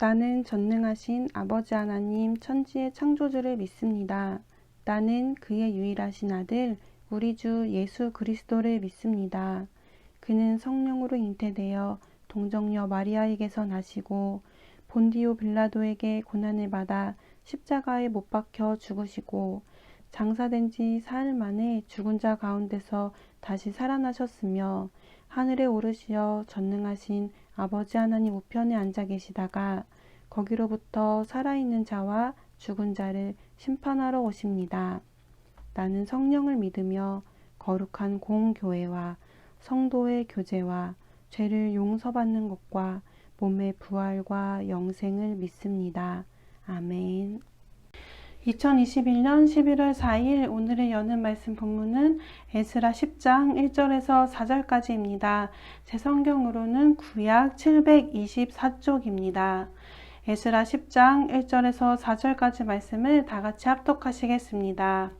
나는 전능하신 아버지 하나님 천지의 창조주를 믿습니다. 나는 그의 유일하신 아들 우리 주 예수 그리스도를 믿습니다. 그는 성령으로 잉태되어 동정녀 마리아에게서 나시고 본디오 빌라도에게 고난을 받아 십자가에 못 박혀 죽으시고 장사된 지 사흘 만에 죽은 자 가운데서 다시 살아나셨으며 하늘에 오르시어 전능하신 아버지 하나님 우편에 앉아 계시다가 거기로부터 살아있는 자와 죽은 자를 심판하러 오십니다. 나는 성령을 믿으며 거룩한 공교회와 성도의 교제와 죄를 용서받는 것과 몸의 부활과 영생을 믿습니다. 아멘. 2021년 11월 4일 오늘의 여는 말씀 본문은 에스라 10장 1절에서 4절까지입니다. 제 성경으로는 구약 724쪽입니다. 에스라 10장 1절에서 4절까지 말씀을 다 같이 합독하시겠습니다.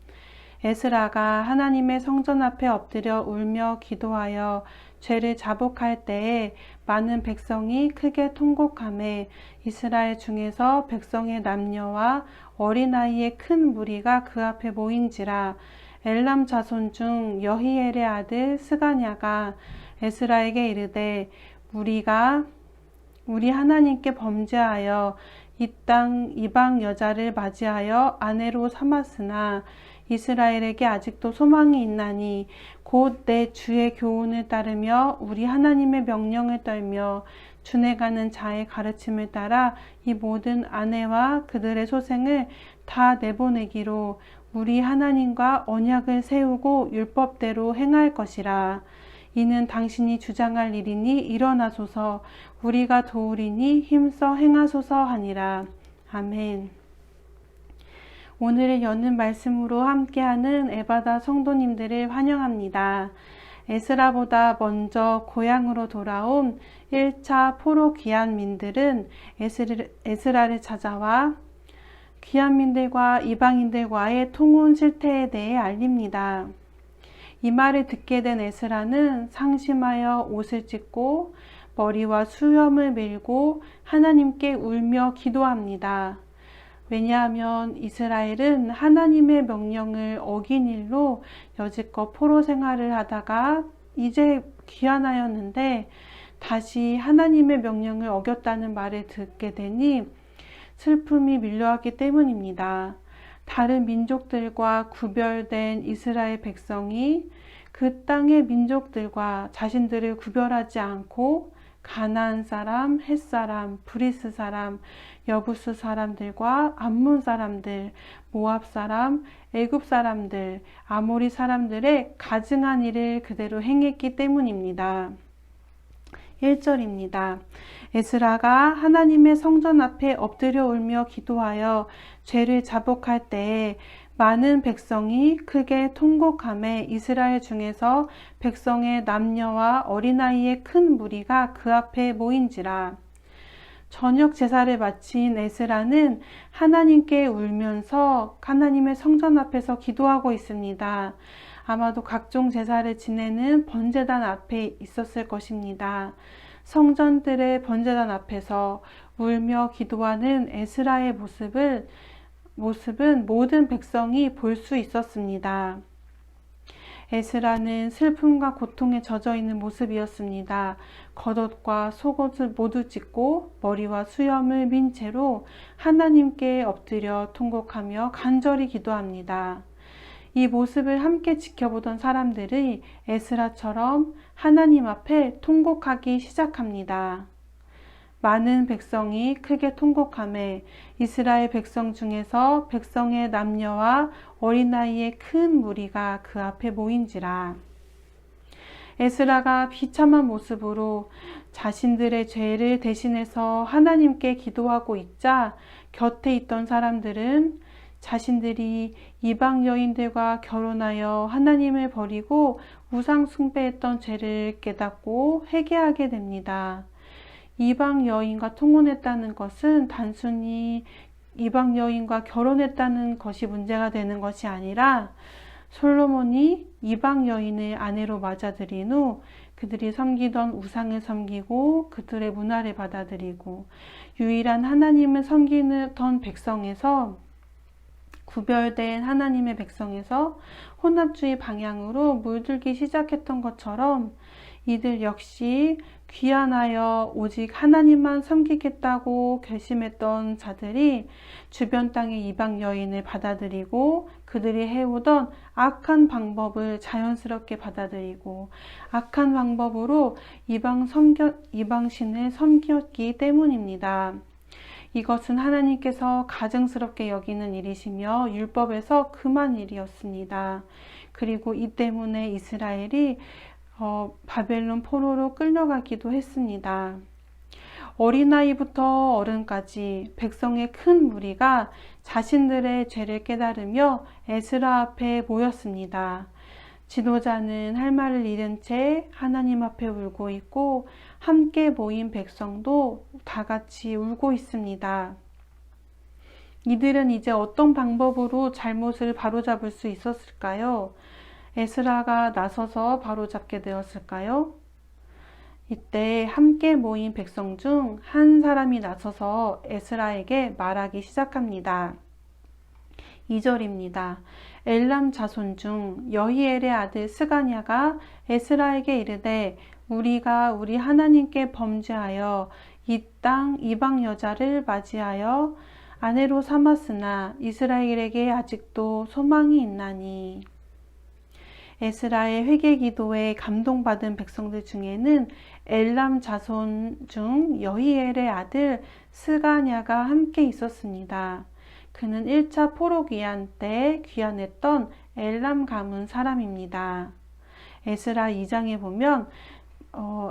에스라가 하나님의 성전 앞에 엎드려 울며 기도하여 죄를 자복할 때에 많은 백성이 크게 통곡하매 이스라엘 중에서 백성의 남녀와 어린아이의 큰 무리가 그 앞에 모인지라. 엘람 자손 중 여히엘의 아들 스가냐가 에스라에게 이르되 우리가 우리 하나님께 범죄하여 이 땅 이방 여자를 맞이하여 아내로 삼았으나 이스라엘에게 아직도 소망이 있나니 곧 내 주의 교훈을 따르며 우리 하나님의 명령을 떨며 준행하는 자의 가르침을 따라 이 모든 아내와 그들의 소생을 다 내보내기로 우리 하나님과 언약을 세우고 율법대로 행할 것이라. 이는 당신이 주장할 일이니 일어나소서. 우리가 도우리니 힘써 행하소서 하니라. 아멘. 오늘의 여는 말씀으로 함께하는 에바다 성도님들을 환영합니다. 에스라보다 먼저 고향으로 돌아온 1차 포로 귀환민들은 에스라를 찾아와 귀환민들과 이방인들과의 통혼 실태에 대해 알립니다. 이 말을 듣게 된 에스라는 상심하여 옷을 찢고 머리와 수염을 밀고 하나님께 울며 기도합니다. 왜냐하면 이스라엘은 하나님의 명령을 어긴 일로 여지껏 포로 생활을 하다가 이제 귀환하였는데 다시 하나님의 명령을 어겼다는 말을 듣게 되니 슬픔이 밀려왔기 때문입니다. 다른 민족들과 구별된 이스라엘 백성이 그 땅의 민족들과 자신들을 구별하지 않고 가나안 사람, 헷 사람, 브리스 사람, 여부스 사람들과 암몬 사람들, 모압 사람, 애굽 사람들, 아모리 사람들의 가증한 일을 그대로 행했기 때문입니다. 1절입니다. 에스라가 하나님의 성전 앞에 엎드려 울며 기도하여 죄를 자복할 때에 많은 백성이 크게 통곡하매 이스라엘 중에서 백성의 남녀와 어린아이의 큰 무리가 그 앞에 모인지라. 저녁 제사를 마친 에스라는 하나님께 울면서 하나님의 성전 앞에서 기도하고 있습니다. 아마도 각종 제사를 지내는 번제단 앞에 있었을 것입니다. 성전들의 번제단 앞에서 울며 기도하는 에스라의 모습은 모든 백성이 볼 수 있었습니다. 에스라는 슬픔과 고통에 젖어 있는 모습이었습니다. 겉옷과 속옷을 모두 찢고 머리와 수염을 민 채로 하나님께 엎드려 통곡하며 간절히 기도합니다. 이 모습을 함께 지켜보던 사람들이 에스라처럼 하나님 앞에 통곡하기 시작합니다. 많은 백성이 크게 통곡하매 이스라엘 백성 중에서 백성의 남녀와 어린아이의 큰 무리가 그 앞에 모인지라. 에스라가 비참한 모습으로 자신들의 죄를 대신해서 하나님께 기도하고 있자 곁에 있던 사람들은 자신들이 이방 여인들과 결혼하여 하나님을 버리고 우상 숭배했던 죄를 깨닫고 회개하게 됩니다. 이방 여인과 통혼했다는 것은 단순히 이방 여인과 결혼했다는 것이 문제가 되는 것이 아니라 솔로몬이 이방 여인을 아내로 맞아들인 후 그들이 섬기던 우상을 섬기고 그들의 문화를 받아들이고 유일한 하나님을 섬기던 백성에서 구별된 하나님의 백성에서 혼합주의 방향으로 물들기 시작했던 것처럼 이들 역시 귀환하여 오직 하나님만 섬기겠다고 결심했던 자들이 주변 땅의 이방 여인을 받아들이고 그들이 해오던 악한 방법을 자연스럽게 받아들이고 악한 방법으로 이방신을 섬겼기 때문입니다. 이것은 하나님께서 가증스럽게 여기는 일이시며 율법에서 금한 일이었습니다. 그리고 이 때문에 이스라엘이 바벨론 포로로 끌려가기도 했습니다. 어린아이부터 어른까지 백성의 큰 무리가 자신들의 죄를 깨달으며 에스라 앞에 모였습니다. 지도자는 할 말을 잃은 채 하나님 앞에 울고 있고 함께 모인 백성도 다 같이 울고 있습니다. 이들은 이제 어떤 방법으로 잘못을 바로잡을 수 있었을까요? 에스라가 나서서 바로잡게 되었을까요? 이때 함께 모인 백성 중 한 사람이 나서서 에스라에게 말하기 시작합니다. 2절입니다. 엘람 자손 중 여히엘의 아들 스가냐가 에스라에게 이르되 우리가 우리 하나님께 범죄하여 이 땅 이방 여자를 맞이하여 아내로 삼았으나 이스라엘에게 아직도 소망이 있나니. 에스라의 회개 기도에 감동받은 백성들 중에는 엘람 자손 중 여히엘의 아들 스가냐가 함께 있었습니다. 그는 1차 포로 귀환 때 귀환했던 엘람 가문 사람입니다. 에스라 2장에 보면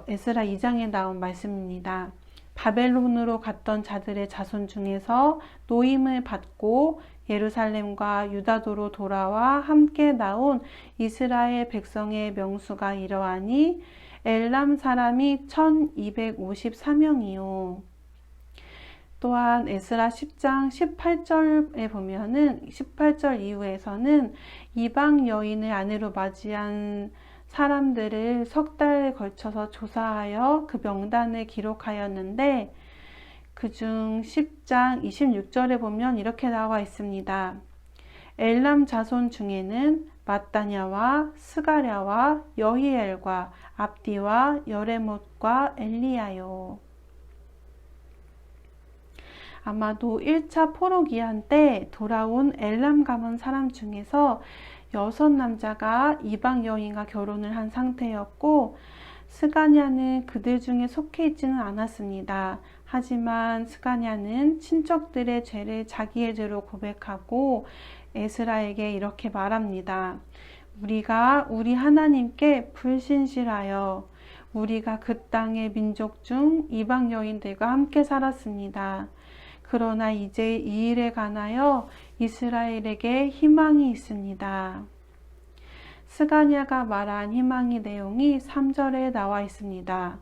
에스라 2장에 나온 말씀입니다. 바벨론으로 갔던 자들의 자손 중에서 노임을 받고 예루살렘과 유다도로 돌아와 함께 나온 이스라엘 백성의 명수가 이러하니 엘람 사람이 1254명이요. 또한 에스라 10장 18절에 보면은 18절 이후에서는 이방 여인을 아내로 맞이한 사람들을 석 달에 걸쳐서 조사하여 그 명단을 기록하였는데 그중 10장 26절에 보면 이렇게 나와 있습니다. 엘람 자손 중에는 마따냐와 스가랴와 여히엘과 압디와 여레못과 엘리야요. 아마도 1차 포로 귀환 때 돌아온 엘람 가문 사람 중에서 6남자가 이방 여인과 결혼을 한 상태였고 스가냐는 그들 중에 속해 있지는 않았습니다. 하지만 스가냐는 친척들의 죄를 자기의 죄로 고백하고 에스라에게 이렇게 말합니다. 우리가 우리 하나님께 불신실하여 우리가 그 땅의 민족 중 이방 여인들과 함께 살았습니다. 그러나 이제 이 일에 관하여 이스라엘에게 희망이 있습니다. 스가냐가 말한 희망의 내용이 3절에 나와 있습니다.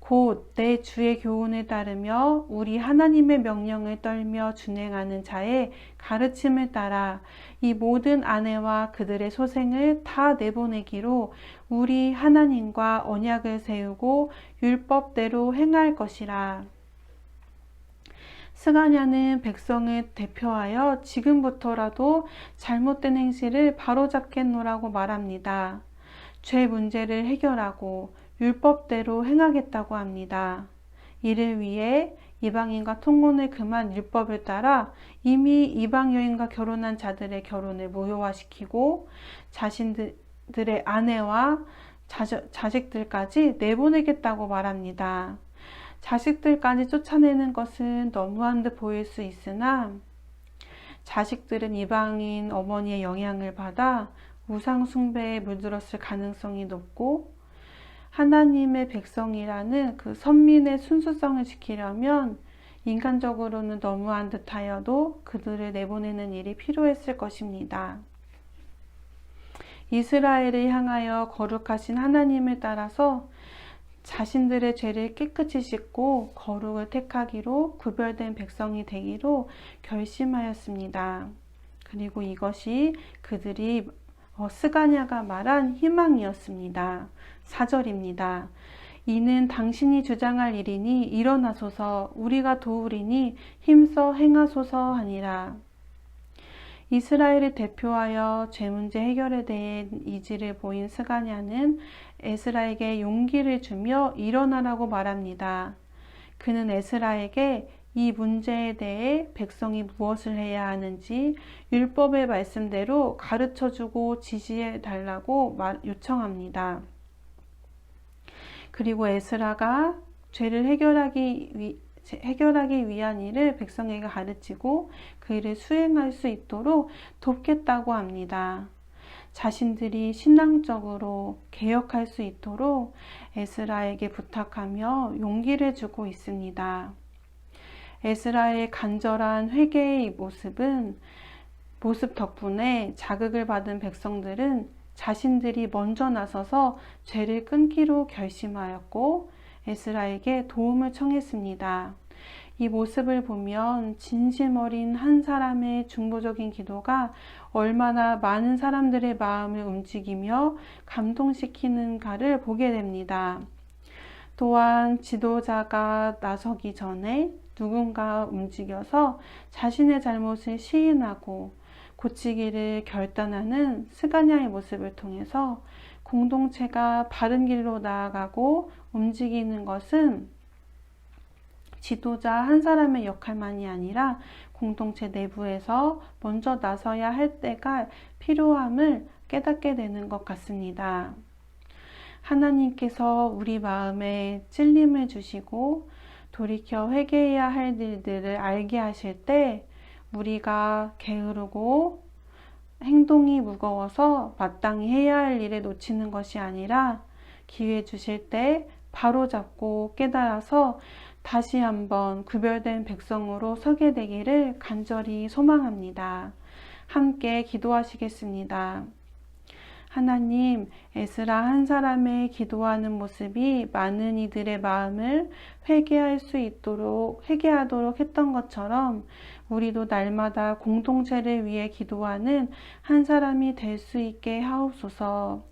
곧 내 주의 교훈을 따르며 우리 하나님의 명령을 떨며 준행하는 자의 가르침을 따라 이 모든 아내와 그들의 소생을 다 내보내기로 우리 하나님과 언약을 세우고 율법대로 행할 것이라. 스가냐는 백성을 대표하여 지금부터라도 잘못된 행실을 바로잡겠노라고 말합니다. 죄 문제를 해결하고 율법대로 행하겠다고 합니다. 이를 위해 이방인과 통혼을 금한 율법을 따라 이미 이방 여인과 결혼한 자들의 결혼을 무효화시키고 자신들의 아내와 자식들까지 내보내겠다고 말합니다. 자식들까지 쫓아내는 것은 너무한 듯 보일 수 있으나 자식들은 이방인 어머니의 영향을 받아 우상 숭배에 물들었을 가능성이 높고 하나님의 백성이라는 그 선민의 순수성을 지키려면 인간적으로는 너무한 듯하여도 그들을 내보내는 일이 필요했을 것입니다. 이스라엘을 향하여 거룩하신 하나님을 따라서 자신들의 죄를 깨끗이 씻고 거룩을 택하기로 구별된 백성이 되기로 결심하였습니다. 그리고 이것이 그들이 스가냐가 말한 희망이었습니다. 4절입니다. 이는 당신이 주장할 일이니 일어나소서 우리가 도우리니 힘써 행하소서 하니라. 이스라엘을 대표하여 죄 문제 해결에 대해 의지를 보인 스가냐는 에스라에게 용기를 주며 일어나라고 말합니다. 그는 에스라에게 이 문제에 대해 백성이 무엇을 해야 하는지 율법의 말씀대로 가르쳐주고 지시해 달라고 요청합니다. 그리고 에스라가 죄를 해결하기 위한 일을 백성에게 가르치고 그 일을 수행할 수 있도록 돕겠다고 합니다. 자신들이 신앙적으로 개혁할 수 있도록 에스라에게 부탁하며 용기를 주고 있습니다. 에스라의 간절한 회개의 모습 덕분에 자극을 받은 백성들은 자신들이 먼저 나서서 죄를 끊기로 결심하였고 에스라에게 도움을 청했습니다. 이 모습을 보면 진심 어린 한 사람의 중보적인 기도가 얼마나 많은 사람들의 마음을 움직이며 감동시키는가를 보게 됩니다. 또한 지도자가 나서기 전에 누군가 움직여서 자신의 잘못을 시인하고 고치기를 결단하는 스가냐의 모습을 통해서 공동체가 바른 길로 나아가고 움직이는 것은 지도자 한 사람의 역할만이 아니라 공동체 내부에서 먼저 나서야 할 때가 필요함을 깨닫게 되는 것 같습니다. 하나님께서 우리 마음에 찔림을 주시고 돌이켜 회개해야 할 일들을 알게 하실 때 우리가 게으르고 행동이 무거워서 마땅히 해야 할 일에 놓치는 것이 아니라 기회 주실 때 바로잡고 깨달아서 다시 한번 구별된 백성으로 서게 되기를 간절히 소망합니다. 함께 기도하시겠습니다. 하나님, 에스라 한 사람의 기도하는 모습이 많은 이들의 마음을 회개하도록 했던 것처럼 우리도 날마다 공동체를 위해 기도하는 한 사람이 될 수 있게 하옵소서.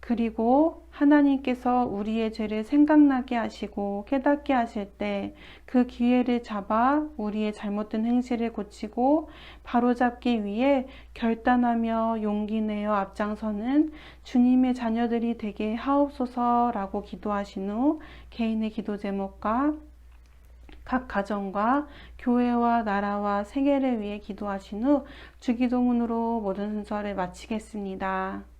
그리고 하나님께서 우리의 죄를 생각나게 하시고 깨닫게 하실 때 그 기회를 잡아 우리의 잘못된 행실을 고치고 바로잡기 위해 결단하며 용기 내어 앞장서는 주님의 자녀들이 되게 하옵소서라고 기도하신 후 개인의 기도 제목과 각 가정과 교회와 나라와 세계를 위해 기도하신 후 주기도문으로 모든 순서를 마치겠습니다.